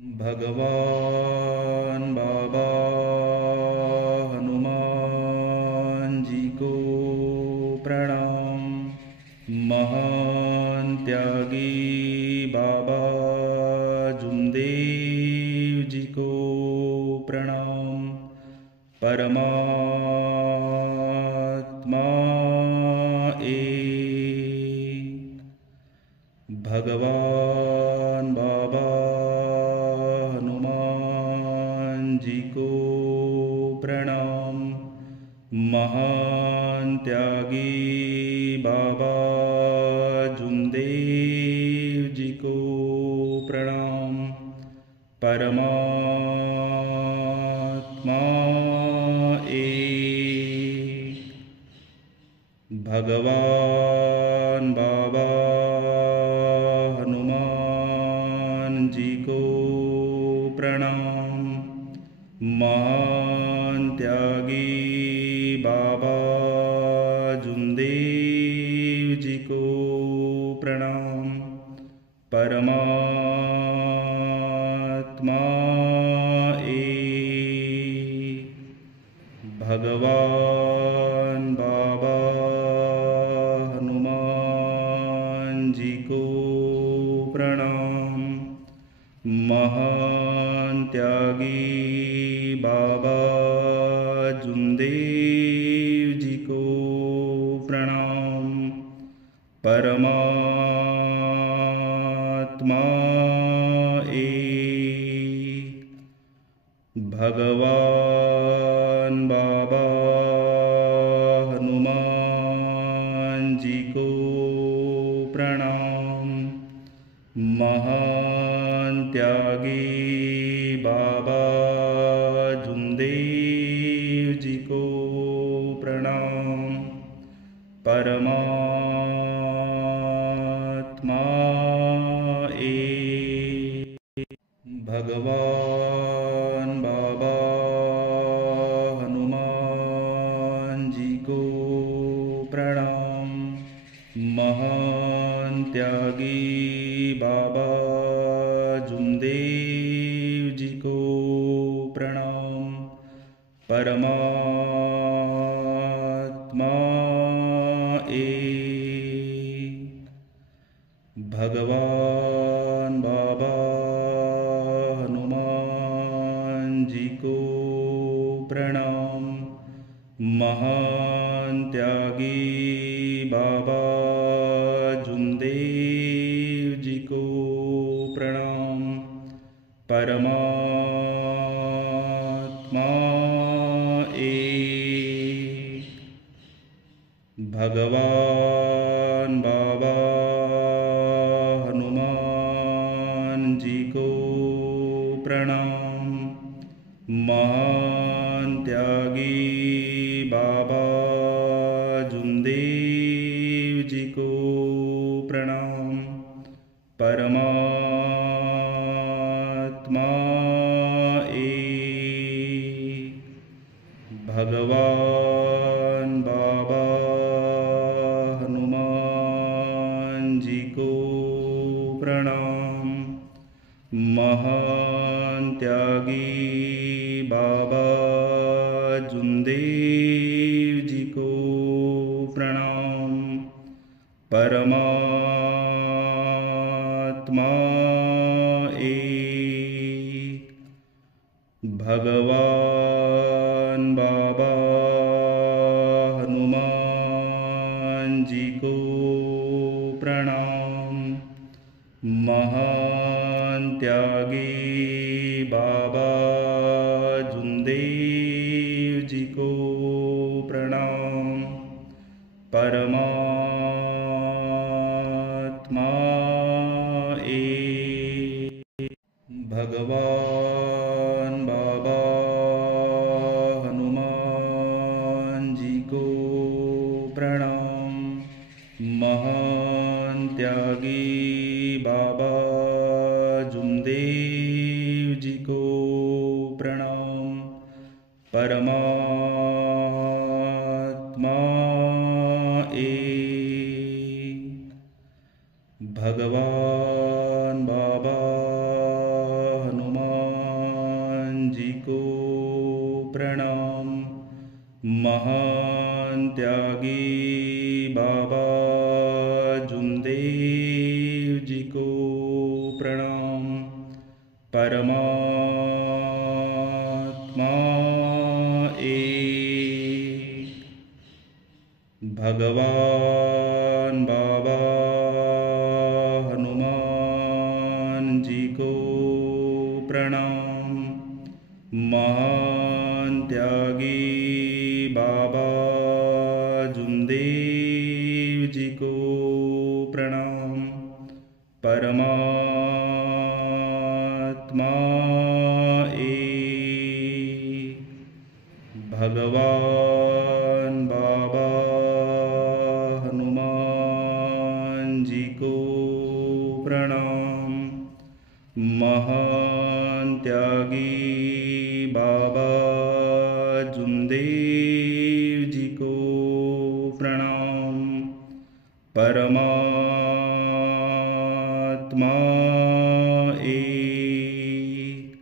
भगवान बाबा हनुमान जी को प्रणाम। महान त्यागी बाबा जुमदेव जी को प्रणाम। परमात्मा एक। भगवान बाबा हनुमान जी को प्रणाम। महान त्यागी बाबा जुमदेव जी को प्रणाम। परमात्मा एक। भगवान बाबा हनुमान जी को प्रणाम। महान त्यागी बाबा जुमदेव जी को प्रणाम। परमात्मा एक। भगवान बाबा हनुमान जी को प्रणाम। महान त्यागी बाबा जुमदेव जी को प्रणाम। परमात्मा एक। भगवान बाबा हनुमान जी को प्रणाम। महान त्यागी बाबा जुमदेव जी को प्रणाम। परमात्मा एक। भगवान बाबा हनुमान जी को प्रणाम। महान त्यागी बाबा जुमदेव जी को प्रणाम। परमात्मा एक। भगवान बाबा हनुमान जी को प्रणाम। महान त्यागी बाबा जुमदेव जी को प्रणाम। परमात्मा एक। भगवान बाबा हनुमान जी को प्रणाम। महान त्यागी बाबा जुमदेव जी को प्रणाम। परमात्मा एक। भगवान बाबा हनुमान जी को प्रणाम। महान त्यागी बाबा जुमदेव जी को प्रणाम। परमात्मा एक। भगवान बाबा हनुमान जी को प्रणाम। महान त्यागी बाबा जुमदेव जी को प्रणाम। परमात्मा एक। भगवान बाबा हनुमान जी को प्रणाम। महान त्यागी बाबा जुमदेव जी को प्रणाम। परमात्मा एक। भगवान बाबा हनुमान प्रणाम। महान त्यागी बाबा जुमदेव जी को प्रणाम। परमात्मा एक। भगवान बाबा हनुमान जी को प्रणाम। महान त्यागी बाबा जुमदेव जी को प्रणाम। परमात्मा एक। भगवान बाबा हनुमान जी को प्रणाम। महान त्यागी बाबा जुमदेव जी को प्रणाम। परमात्मा एक।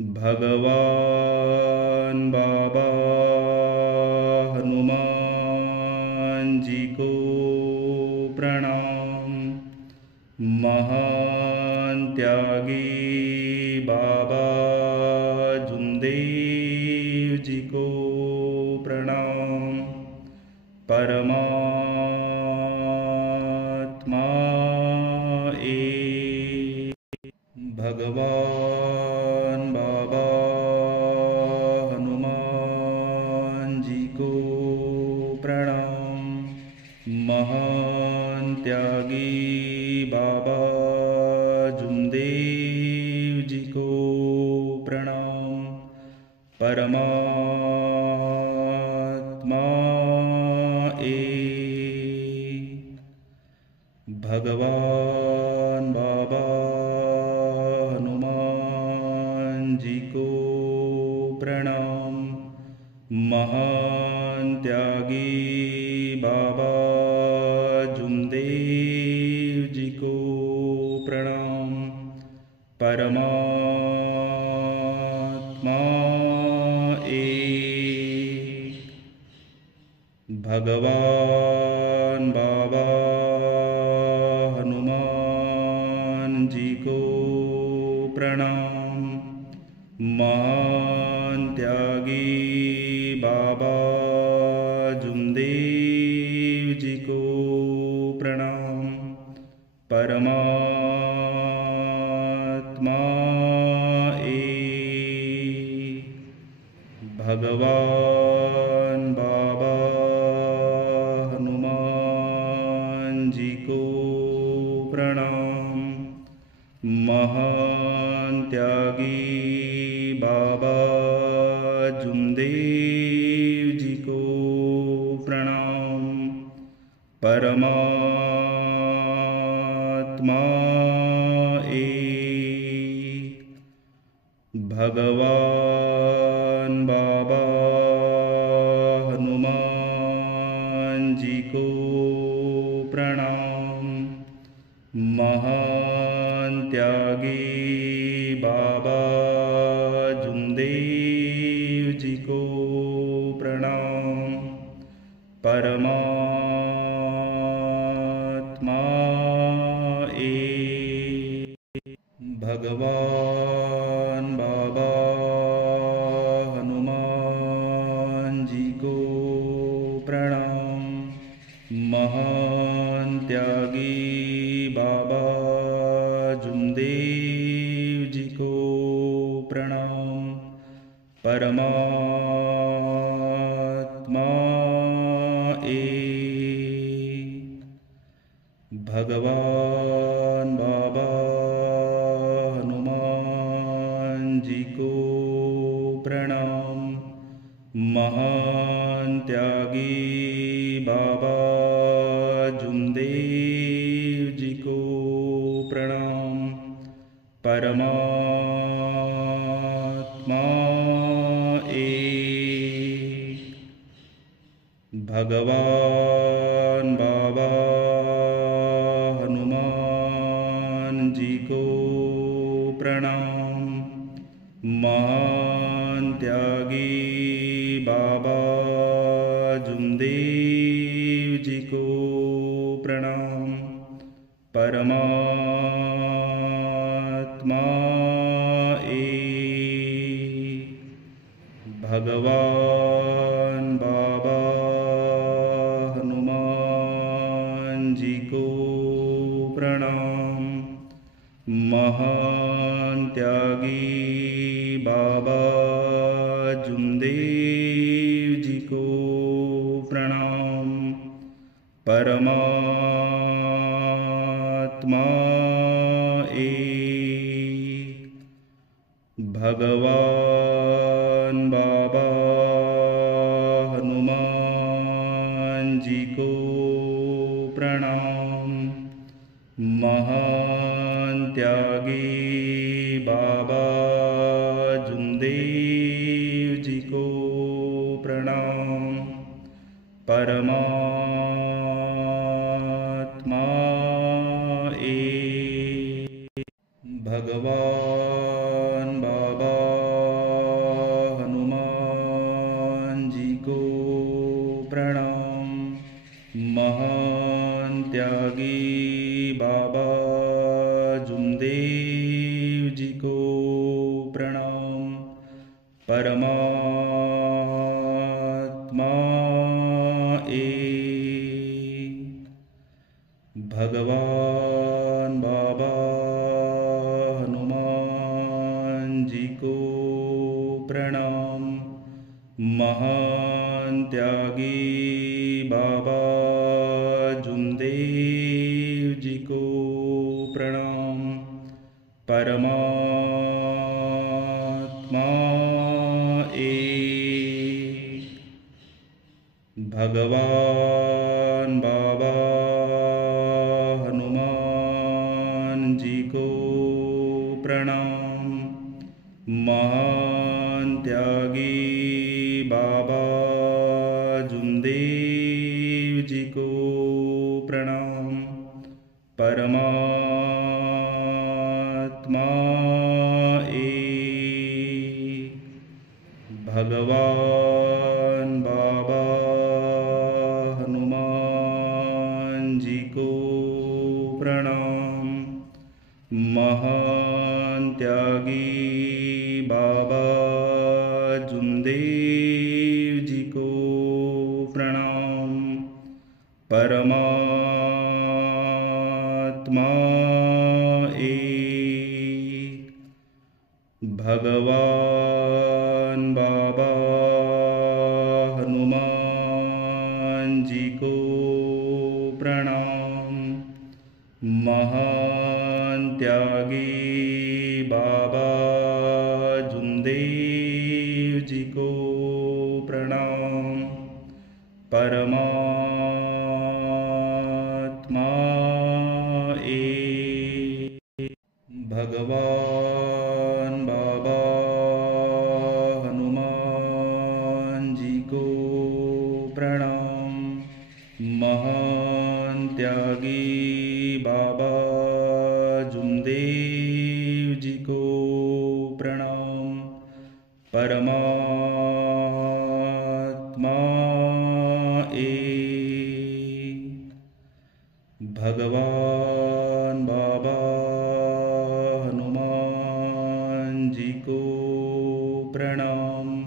भगवान बाबा हनुमान जी को प्रणाम। महान त्यागी बाबा जुमदेव जी को प्रणाम। परमात्मा एक। भगवान बाबा हनुमान जी को प्रणाम। महान त्यागी बाबा जुमदेव जी को प्रणाम। परमात्मा एक। भगवान बाबा हनुमान जी को प्रणाम। महान त्यागी बाबा जुमदेव जी को प्रणाम। परमात्मा एक। भगवान बाबा हनुमान जी को प्रणाम। महान त्यागी बाबा जुमदेव जी को प्रणाम। परमात्मा एक। भगवान बाबा हनुमान जी को प्रणाम। महान त्यागी बाबा जुमदेव जी को प्रणाम। परमात्मा एक। भगवान बाबा हनुमान जी को प्रणाम। महान त्यागी बाबा जुमदेव जी को प्रणाम। परमात्मा एक। भगवान बाबा हनुमान जी को प्रणाम। महान त्यागी बाबा जुमदेव जी को प्रणाम। परमात्मा एक। भगवान बाबा हनुमान जी को प्रणाम। महान त्यागी बाबा जुमदेव जी को प्रणाम। परमात्मा एक। भगवान बाबा हनुमान जी को प्रणाम। महान त्यागी बाबा जुमदेव जी को प्रणाम। परमात्मा एक। भगवान बाबा हनुमान जी को प्रणाम। महान त्यागी बाबा जुमदेव जी को प्रणाम। परमात्मा एक। भगवान बाबा हनुमान जी को प्रणाम। महान त्यागी बाबा जुमदेव जी को प्रणाम। परमात्मा एक। भगवान बाबा हनुमान जी को प्रणाम। महान त्यागी बाबा जुमदेव जी को प्रणाम। परमात्मा एक। भगवान बाबा हनुमान जी को प्रणाम। महान त्यागी बाबा जुमदेव जी को प्रणाम। परमात्मा एक। भगवान बाबा हनुमान जी को प्रणाम। महान त्यागी बाबा जुमदेव जी को प्रणाम। परमात्मा एक। भगवान बाबा हनुमान जी को प्रणाम। महान त्यागी बाबा जुमदेव जी को प्रणाम। परमात्मा एक। भगवान बाबा हनुमान जी को प्रणाम। महान त्यागी बाबा जुमदेव जी को प्रणाम। परमात्मा एक। भगवान बाबा हनुमान जी को प्रणाम। महान त्यागी बाबा जुमदेव जी को प्रणाम। परमात्मा एक। भगवान बाबा हनुमान जी को प्रणाम।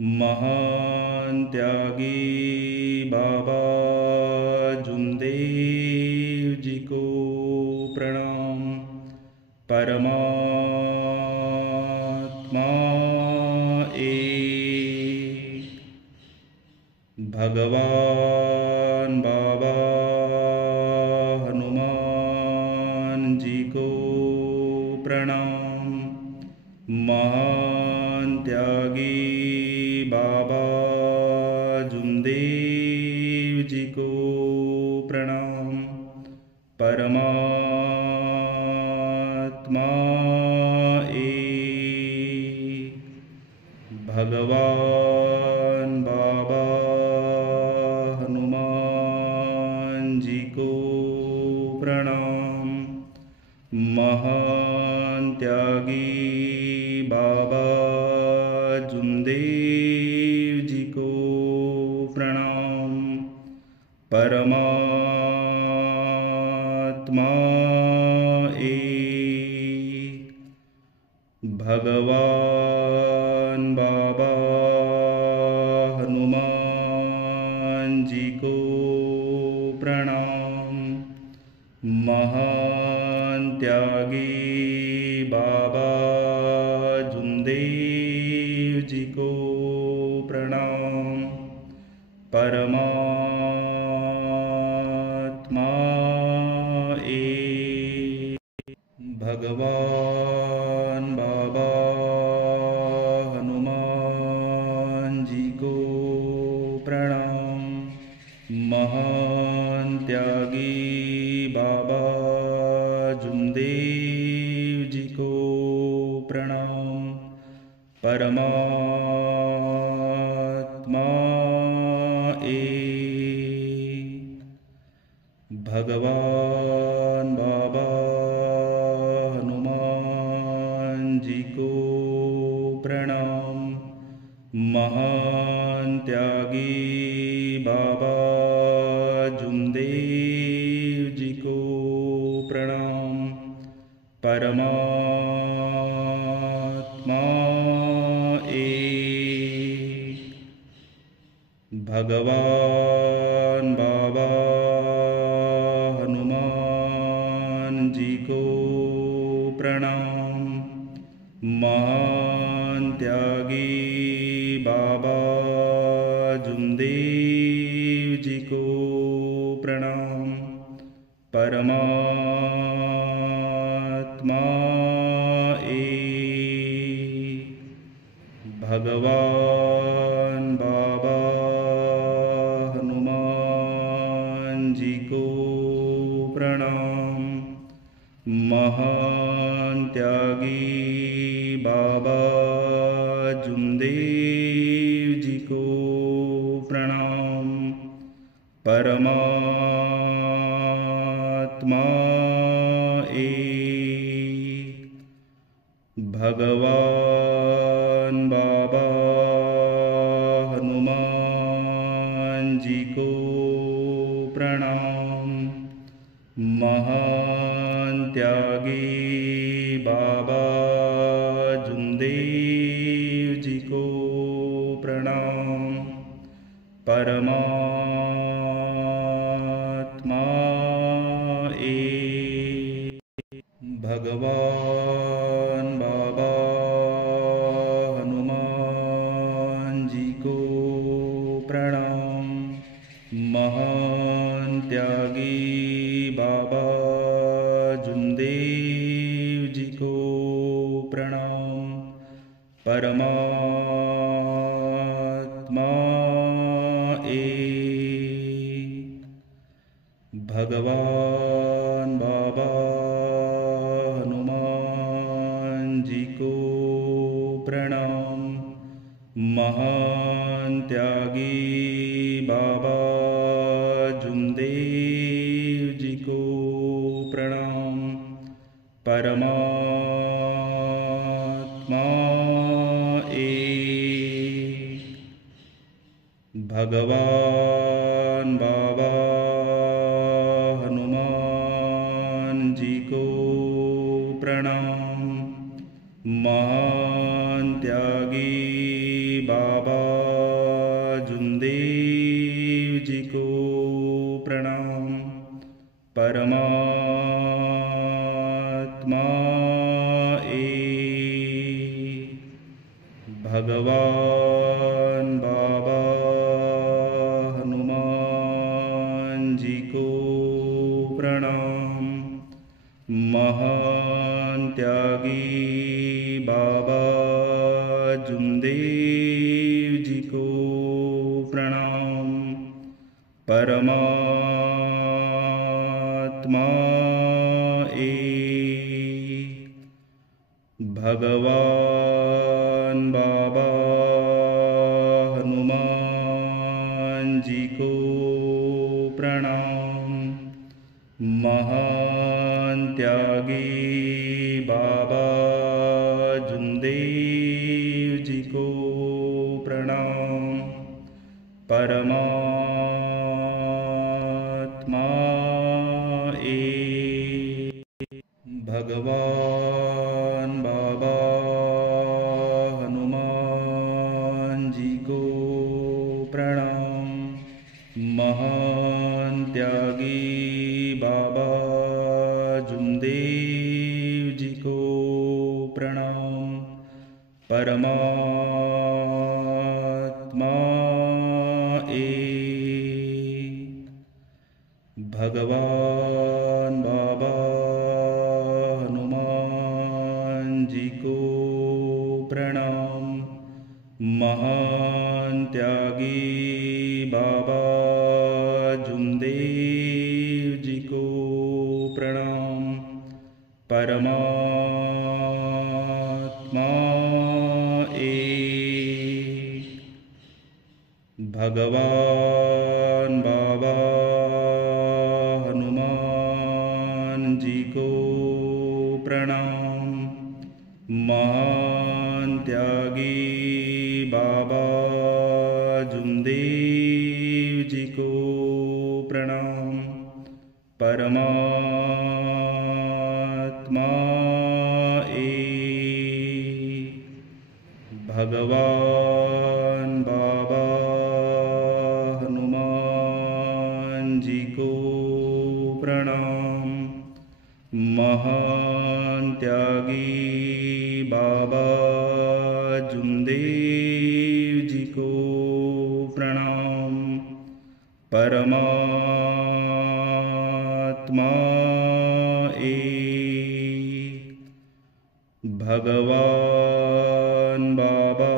महान त्यागी बाबा जुमदेव जी को प्रणाम। परमात्मा एक। भगवान बाबा हनुमान जी को प्रणाम। महान त्यागी बाबा जुमदेव जी को प्रणाम। परमात्मा एक। भगवान बाबा हनुमान जी को प्रणाम। महान त्यागी बाबा जुमदेव जी को प्रणाम। परमात्मा एक। भगवान बाबा हनुमान जी को प्रणाम। महान त्यागी बाबा जुमदेव जी को प्रणाम। परमात्मा एक। भगवान बाबा हनुमान जी को प्रणाम। महान त्यागी बाबा जुमदेव जी को प्रणाम। परमात्मा एक। भगवान बाबा हनुमान जी को प्रणाम। महान त्यागी बाबा जुमदेव जी को प्रणाम। परमात्मा एक। भगवान बाबा हनुमान जी को प्रणाम। महान त्यागी बाबा जुमदेव जी को प्रणाम। परमात्मा एक। भगवान बाबा हनुमान जी को प्रणाम। महान त्यागी बाबा जुमदेव जी को प्रणाम। परमात्मा एक। भगवान बाबा हनुमान जी को प्रणाम। महान त्यागी बाबा जुमदेव जी को प्रणाम। परमात्मा एक। भगवान बाबा हनुमान जी को प्रणाम। महान त्यागी बाबा जुमदेव जी को प्रणाम। परमात्मा एक। भगवान बाबा हनुमान जी को प्रणाम। महान त्यागी बाबा जुमदेव जी को प्रणाम। परमात्मा एक। भगवान बाबा हनुमान जी को प्रणाम। महान त्यागी बाबा जुमदेव जी को प्रणाम। परमात्मा एक। भगवान बाबा हनुमान जी को प्रणाम। महान त्यागी बाबा जुमदेव जी को प्रणाम। परमात्मा एक। भगवान बाबा हनुमान जी को प्रणाम। महान त्यागी बाबा जुमदेव जी को परमात्मा एक। भगवान बाबा हनुमान जी को प्रणाम। महान त्यागी बाबा जुमदेव जी को प्रणाम। परमात्मा एक। भगवान बाबा हनुमान जी को प्रणाम। महान त्यागी बाबा जुमदेव जी को प्रणाम। परमात्मा एक। भगवान बाबा हनुमान जी को प्रणाम। महान त्यागी बाबा जुमदेव जी को प्रणाम। परमात्मा एक। भगवान बाबा हनुमान जी को प्रणाम। महान त्यागी बाबा जुमदेव जी को प्रणाम। परमात्मा एक। भगवान बाबा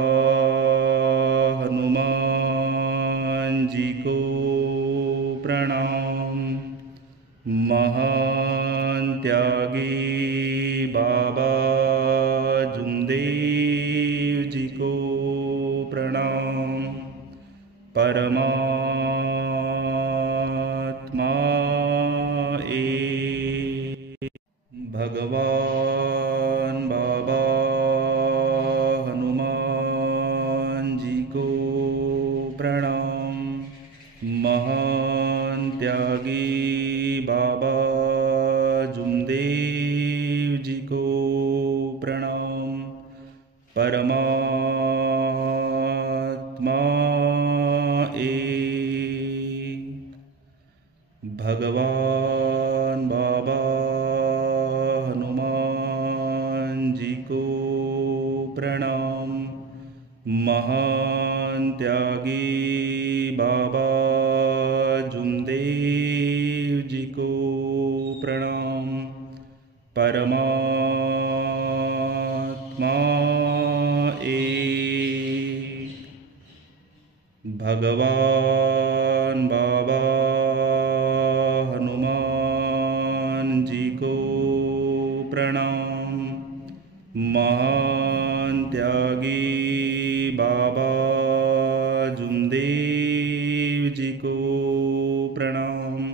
हनुमान जी को प्रणाम। महान त्यागी बाबा जुमदेव जी को प्रणाम। परमात्मा एक। भगवान बाबा हनुमान जी को प्रणाम। महान त्यागी बाबा जुमदेव जी को प्रणाम। परमात्मा एक। भगवान बाबा हनुमान जी को प्रणाम। महान त्यागी बाबा जुमदेव जी को प्रणाम। परमात्मा एक। भगवान बाबा हनुमान जी को प्रणाम। महान त्यागी बाबा जुमदेव जी को प्रणाम।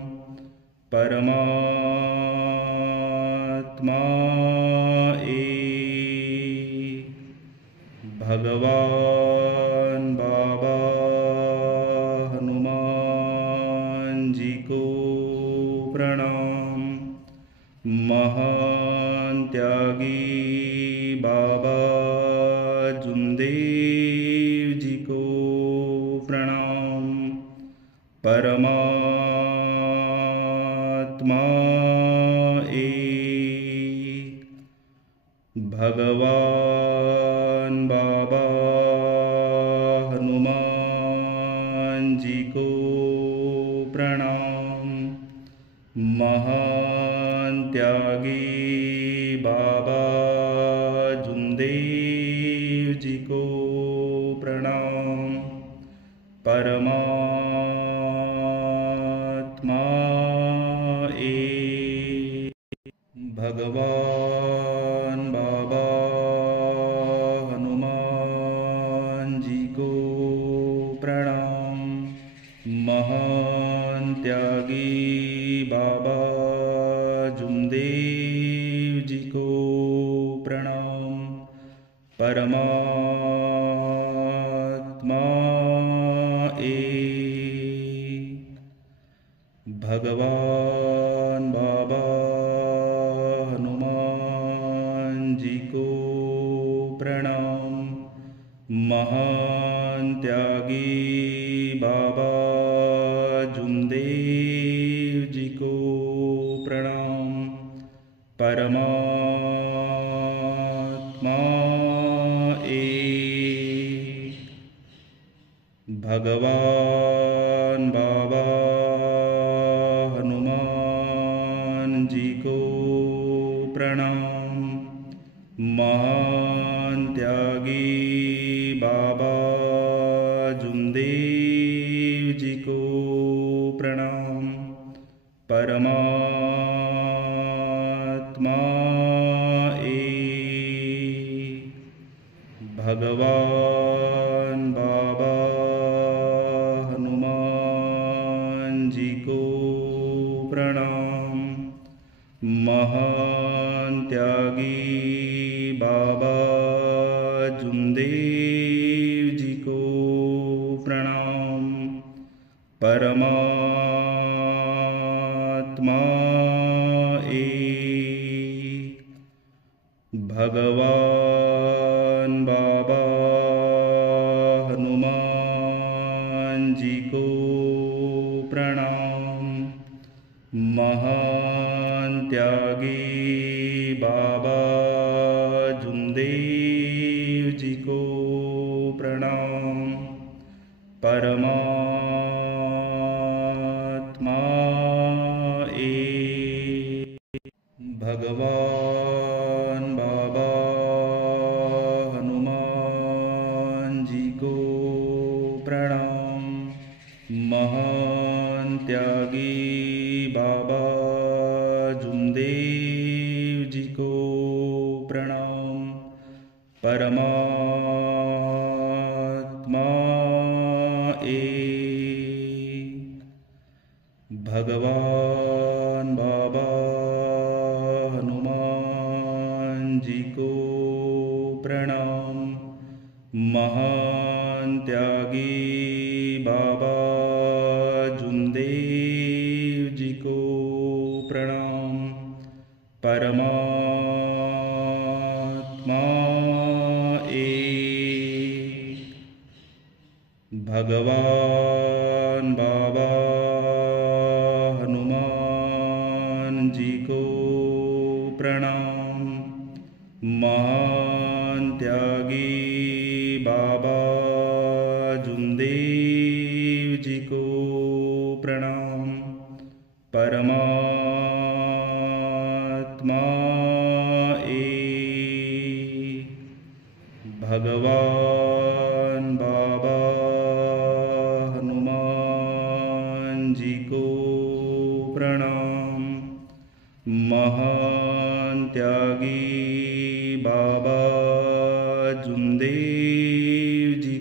परमात्मा एक। भगवान बाबा हनुमान जी को प्रणाम। महान त्यागी बाबा जुमदेव जी को प्रणाम। परमात्मा एक। भगवान बाबा हनुमान जी को प्रणाम। महान त्यागी बाबा जुमदेव जी को प्रणाम। परमात्मा एक। भगवान बाबा हनुमान जी को प्रणाम। महान त्यागी बाबा जुमदेव जी को प्रणाम। परमात्मा एक। भगवान बाबा हनुमान जी को प्रणाम। महान त्यागी बाबा जुमदेव जी को प्रणाम। परमात्मा एक। भगवान बाबा हनुमान जी को प्रणाम। महान त्यागी बाबा जुमदेव जी को प्रणाम। परमात्मा एक। भगवान बाबा हनुमान जी को प्रणाम। महान त्यागी बाबा जुमदेव जी को प्रणाम। परमात्मा एक। भगवान बाबा हनुमान जी को प्रणाम। महान त्यागी बाबा जुमदेव जी को प्रणाम। परमात्मा एक। भगवान बाबा हनुमान जी को प्रणाम। महान त्यागी बाबा जुमदेव जी को प्रणाम। परमात्मा एक। भगवान बाबा हनुमान जी को प्रणाम। महान त्यागी बाबा जुमदेव जी को प्रणाम। परमात्मा एक। भगवान बाबा हनुमान जी को प्रणाम। महान त्यागी बाबा जुमदेव जी को प्रणाम। परमात्मा एक। भगवान बाबा हनुमान जी को प्रणाम। महान त्यागी बाबा जुमदेव जी